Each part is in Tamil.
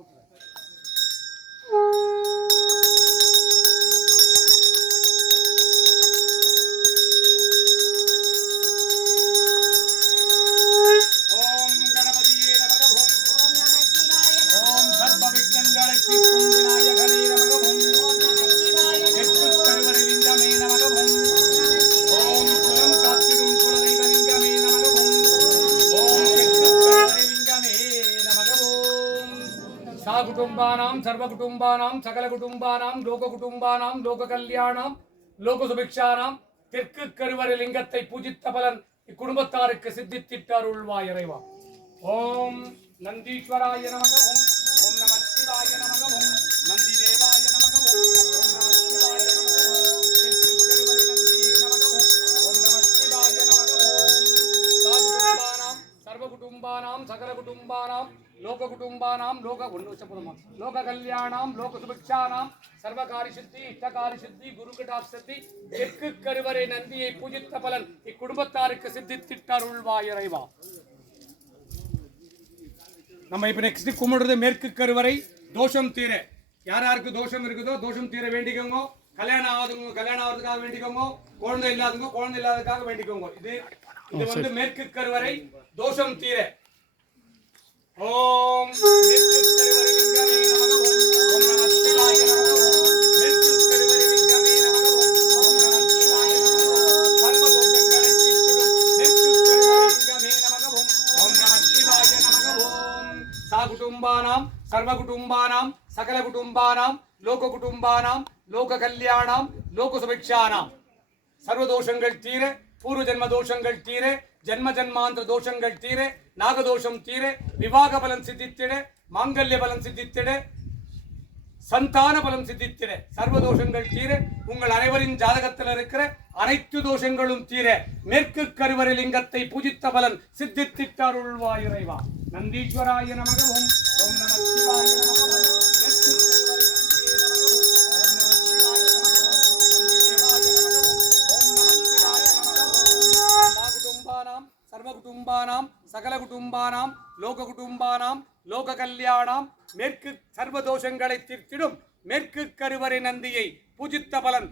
ஓம் குடும்பானாம் சகல குடும்பானாம் லோக குடும்பானாம் லோக கல்யாணம் லோக சுபிக்ஷானாம் தெற்கு கருவறை லிங்கத்தை பூஜித்த பலன் இக்குடும்பத்தாருக்கு சித்தித்திட்டார் உள்வா இறைவா. ஓம் நந்தீஸ்வராய நமக ஓம் ஓம் நம சிவாய நமக ஓம் நந்தி தேவாய நமகவும் ஓம் குடும்பானாம் லோக குடும்பானாம் லோக ஒன்று வச்சப்போதுமா லோக கல்யாணம் லோக சுபிக்ஷானாம் சர்வகாரி சித்தி இஷ்டகாரி சித்தி குரு கடாப் சித்தி தெற்கு கருவறை நந்தியை பூஜித்த பலன் இக்குடும்பத்தாருக்கு சித்தித்திட்டருள்வாய் இறைவா நம்ம இப்ப நெக்ஸ்ட் கும்பிடுறது மேற்கு கருவறை தோஷம் தீர. யார் யாருக்கு தோஷம் இருக்குதோ தோஷம் தீர வேண்டிக்கோங்க. கல்யாணம் ஆகாதவங்க கல்யாணம் ஆகிறதுக்காக வேண்டிக்கோங்க. குழந்தை இல்லாதவங்க குழந்தை இல்லாததுக்காக வேண்டிக்கோங்க. இது இது வந்து மேற்கு கருவறை தோஷம் தீர. ஓம் மேற்கு கருவறை லிங்கமே நமகவும் ஓம் நம சிவாய நமகவும் மேற்கு கருவறை லிங்கமே நமகவும் ஓம் நம சிவாய நமகவும் சர்வ தோஷங்களை தீர்த்திடும் மேற்கு கருவறை லிங்கமே நமகவும் ஓம் நம சிவாய நமகவும் சா குடும்பானாம் சர்வ குடும்பானாம் சகல குடும்பானாம் லோக குடும்பானாம் லோக கல்யாணம் லோக சுபிக்ஷானாம் சர்வ தோஷங்கள் தீர பூர்வ ஜென்ம தோஷங்கள் தீர ஜென்ம ஜன்மாந்திர தோஷங்கள் தீர நாகதோஷம் தீர விவாக பலன் சித்தித்திட மாங்கல்ய பலன் சித்தித்திட சந்தான பலம் சித்தித்திட சர்வ தோஷங்கள் தீர உங்கள் அனைவரின் ஜாதகத்தில் இருக்கிற அனைத்து தோஷங்களும் தீர. மேற்கு கருவறை லிங்கத்தை பூஜித்த பலன் சித்தித்திட்டார் இறைவா நந்தீஸ்வராய நமகவும் ஓம் நம. குடும்பானாம் லோக குடும்பானாம் லோக கல்யாணம் மேற்கு சர்வதோஷங்களை தீர்த்திடும் மேற்கு கருவறை நந்தியை பூஜித்த பலன்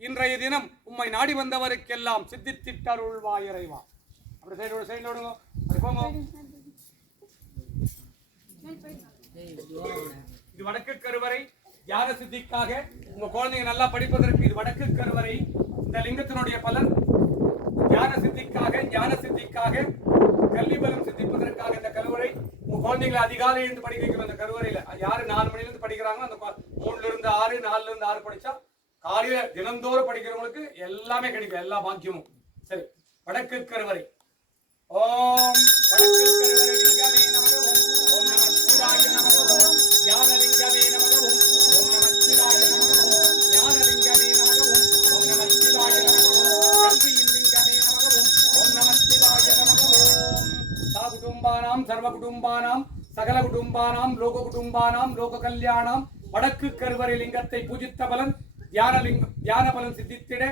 இன்றைய தினம் உம்மை நாடி வந்தவருக்கெல்லாம் சித்தித்திட்டருள்வாய் இறைவா. அப்படி சைடு சைடு விடுங்க அப்படி போங்க. இது வடக்கு கருவறை தியான சித்திக்காக உங்க குழந்தைங்க நல்லா படிப்பதற்கு இது வடக்கு கருவறை. இந்த லிங்கத்தினுடைய பலன் ஞான சித்திக்காக ஞான சித்திக்காக கல்வி பலம் சித்திப்பதற்காக இந்த கருவறை உங்க குழந்தைங்களை அதிகாலை இருந்து படிக்க வைக்கணும் அந்த கருவறையில. யாரு நாலு மணில இருந்து படிக்கிறாங்களோ அந்த மூணுல இருந்து ஆறு நாலுல இருந்து ஆறு படிச்சா காலையில தினந்தோறும் படிக்கிறவங்களுக்கு எல்லாமே கிடைக்கும் எல்லா பாக்கியமும். சரி வடக்கு கருவறை. ஓம் வடக்கு கருவறை லிங்கமே நமகவும் ஓம் நம சிவாய நமகவும் ஞான லிங்கமே நமகவும் ஓம் நம சிவாய நமகவும் ஞான லிங்கமே நமகவும் ஓம் நம சிவாய நமகவும் கல்வியின் லிங்கமே நமகவும் ஓம் நம சிவாய நமகவும் சா குடும்பானாம் சர்வ குடும்பானாம் சகல குடும்பானாம் லோக குடும்பானாம் லோக கல்யாணம். வடக்கு கருவறை லிங்கத்தை பூஜித்த பலன் தியான லிங்கம் தியான பலன் சித்தித்திட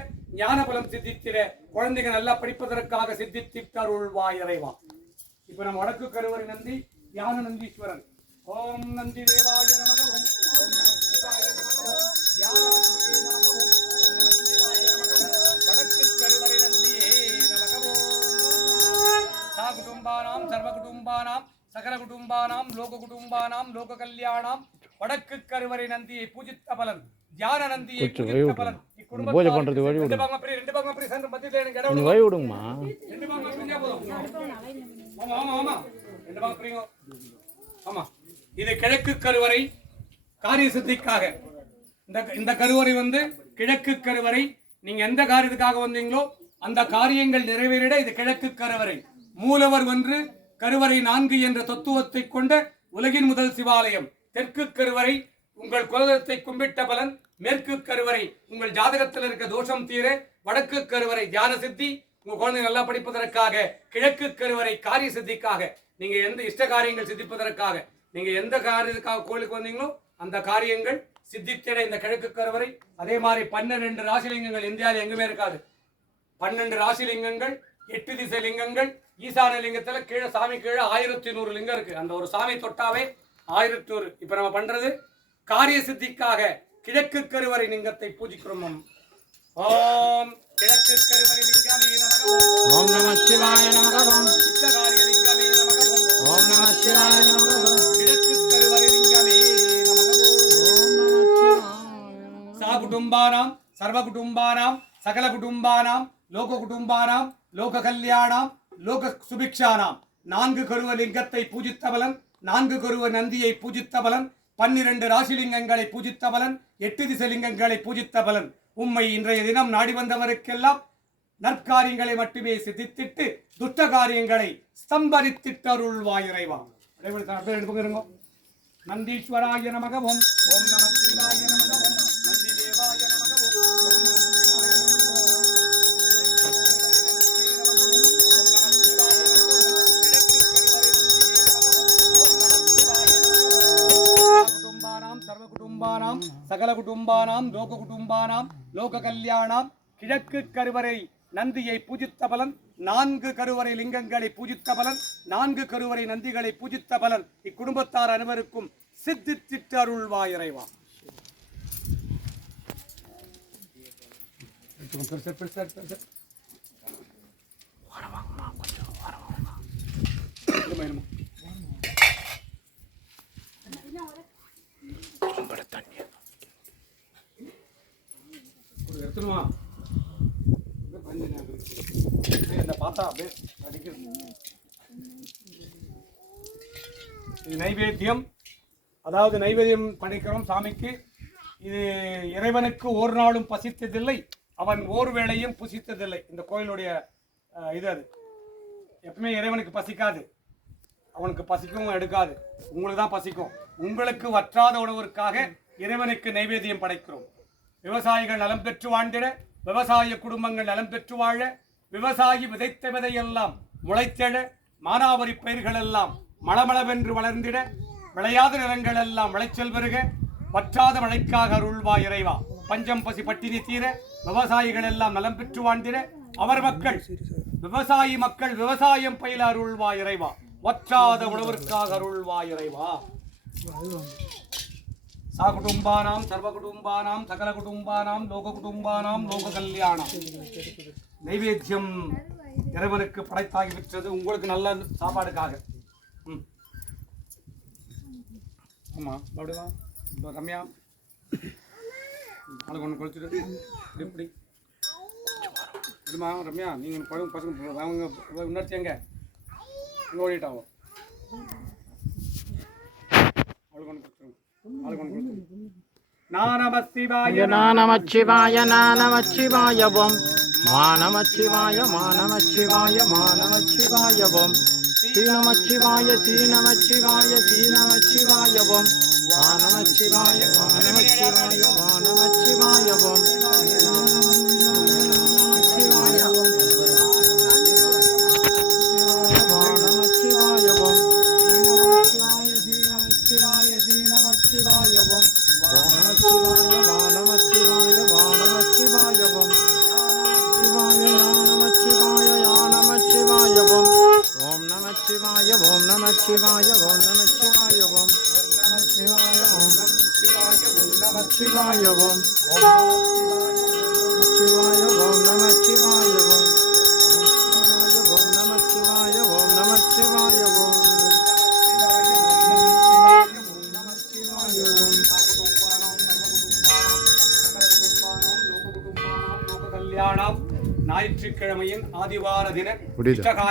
ஞான பலம் சித்தித்திட. குழந்தைகள் நல்லா படிப்பதற்காக சித்தித்திட்டருள்வா இறைவா. இப்ப நம்ம வடக்கு கருவறை நந்தி தியான நந்தீஸ்வரன். ஓம் நந்தி தேவாய நமகம் ஓம் வடக்கு சா குடும்பானாம் சர்வ குடும்பானாம் சகல குடும்பானாம் லோக குடும்பானாம் லோக கல்யாணம். வடக்கு கருவறை நந்தியை பூஜித்த பலன் தியான நந்தியை பூஜித்த பலன். பூஜை பண்றதுக்கு வழி அப்படி ரெண்டு பக்கம் அப்படி சென்று மத்தியில எனக்கு இடம் விடுங்க. வழி விடுங்கம்மா ரெண்டு பக்கம் அப்படி செஞ்சா போதும். ஆமா ஆமா ஆமா. ரெண்டு பக்கம் அப்படிங்க ஆமா. இது கிழக்கு கருவறை காரிய சித்திக்காக. இந்த இந்த கருவறை வந்து கிழக்கு கருவறை. நீங்க எந்த காரியத்துக்காக வந்தீங்களோ அந்த காரியங்கள் நிறைவேறிட இது கிழக்கு கருவறை. மூலவர் ஒன்று கருவறை நான்கு என்ற தத்துவத்தை கொண்ட உலகின் முதல் சிவாலயம். தெற்கு கருவறை உங்கள் குலதத்தை கும்பிட்ட பலன் மேற்கு கருவறை. உங்கள் ஜாதகத்தில் இருக்க தோஷம் தீர வடக்கு கருவறை தியான சித்தி உங்க குழந்தை நல்லா படிப்பதற்காக. கிழக்கு கருவறை காரிய சித்திக்காக. நீங்க எந்த இஷ்ட காரியங்கள் சித்திப்பதற்காக. நீங்க எந்த காரியத்துக்காக கோயிலுக்கு வந்தீங்களோ அந்த காரியங்கள் சித்தித்திட இந்த கிழக்கு கருவறை. அதே மாதிரி பன்னிரெண்டு ராசிலிங்கங்கள் இந்தியாவில் எங்குமே இருக்காது. பன்னெண்டு ராசிலிங்கங்கள் எட்டு திசை லிங்கங்கள் ஈசான லிங்கத்துல கீழே சாமி கீழே ஆயிரத்தி நூறு லிங்கம் இருக்கு. அந்த ஒரு சாமி தொட்டாவே ஆயிரத்தூர் இப்ப நம்ம பண்றது காரிய சித்திக்காக கிழக்கு கருவறை லிங்கத்தை பூஜிக்கிறோம். ஓம் கிழக்கு கருவறை லிங்கமே ஓம். நம சிவாய நமக ஓம். சித்தகாரிய லிங்கமே நமக ஓம். நம சிவாய நமக ஓம். கிழக்கு கருவறை லிங்கமே நமக ஓம். நம சிவாய சா குடும்பானாம் சர்வ குடும்பானாம் சகல குடும்பானாம் லோக குடும்பானாம் லோக கல்யாணாம் லோக சுபிக்ஷானாம் நான்கு கருவ லிங்கத்தை பூஜித்த பலன் நான்கு கருவ நந்தியை பூஜித்த பலன் பன்னிரண்டு ராசிலிங்கங்களை பூஜித்த பலன் எட்டு திசலிங்கங்களை பூஜித்த பலன். உம்மை இன்றைய தினம் நாடி வந்தவருக்கெல்லாம் நற்காரியங்களை மட்டுமே சித்தித்திட்டு துஷ்ட காரியங்களை ஸ்தம்பரித்திட்டருள்வாய் இறைவா. நந்தீஸ்வராய நமகவும் ஓம் நம சிவாய நமகவும் குடும்பானாம் சர்வ குடும்பானாம் சகல குடும்பானாம் லோக குடும்பானாம் லோக கல்யாணம் கிழக்கு கருவறை நந்தியை பூஜித்த பலன் நான்கு கருவறை லிங்கங்களை பூஜித்த பலன் நான்கு கருவறை நந்திகளை பூஜித்த பலன் இக்குடும்பத்தார் அனைவருக்கும் சித்தித்திட்டு திட்டருள்வா இறைவா பெருசா, பெருசா, பெருசா. ஒரு எடுத்துணுமா பார்த்தா அப்படியே இது நைவேத்தியம். அதாவது நைவேத்தியம் படைக்கிறோம் சாமிக்கு. இது இறைவனுக்கு ஒரு நாளும் பசித்ததில்லை. அவன் ஓர் வேளையும் புசித்ததில்லை. இந்த கோயிலுடைய இது அது. எப்பவுமே இறைவனுக்கு பசிக்காது. அவனுக்கு பசிக்கவும் எடுக்காது. உங்களுக்கு தான் பசிக்கும். உங்களுக்கு வற்றாத உணவிற்காக இறைவனுக்கு நைவேத்தியம் படைக்கிறோம். விவசாயிகள் நலம் பெற்று வாழ்ந்திட விவசாய குடும்பங்கள் நலம் பெற்று வாழ விவசாயி விதைத்த விதையெல்லாம் முளைத்தெழ மானாவரி பயிர்கள் எல்லாம் மளமளவென்று வளர்ந்திட விளையாத நிலங்கள் எல்லாம் விளைச்சல் பெருக வற்றாத மழைக்காக அருள்வா இறைவா. பஞ்சம் பசி பட்டினி தீர விவசாயிகள் எல்லாம் நலம் பெற்று வாழ்ந்திட அவர் மக்கள் விவசாயி மக்கள் விவசாயம் பயில அருள்வா இறைவா. வற்றாத உழவிற்காக அருள்வா இறைவா. சா குடும்பானாம் சர்வ குடும்பானாம் சகல குடும்பானாம் லோக குடும்பானாம் லோக கல்யாணம் நைவேத்தியம் இறைவனுக்கு படைத்தாகி விட்டது. உங்களுக்கு நல்ல சாப்பாடுக்காக. ம். ஆமாம் அப்படிவா இப்போ ரம்யா. அழகு ஒன்று குளிச்சுட்டு இப்படி இப்படி. இப்படிமா ரம்யா நீங்கள் பழம் பசங்க அவங்க இன்னொருத்தி எங்க? இங்கே அவளுக்கு ஒன்று கொடுத்துருங்க நானம சிவாய மா நம சிவாய நா நம சிவாய ஓம் மா நம ஓம் நம சிவாய ஓம் நம சிவாய ஓம் சிவாய ஓம் நம சிவாய ஓம் சிவாய ஓம் நம சிவாய ஓம் ஓம் நம சிவாய ஓம் நம சிவாய ஓம் கல்யாணம் ஞாயிற்றுக்கிழமையின் ஆதிவார தின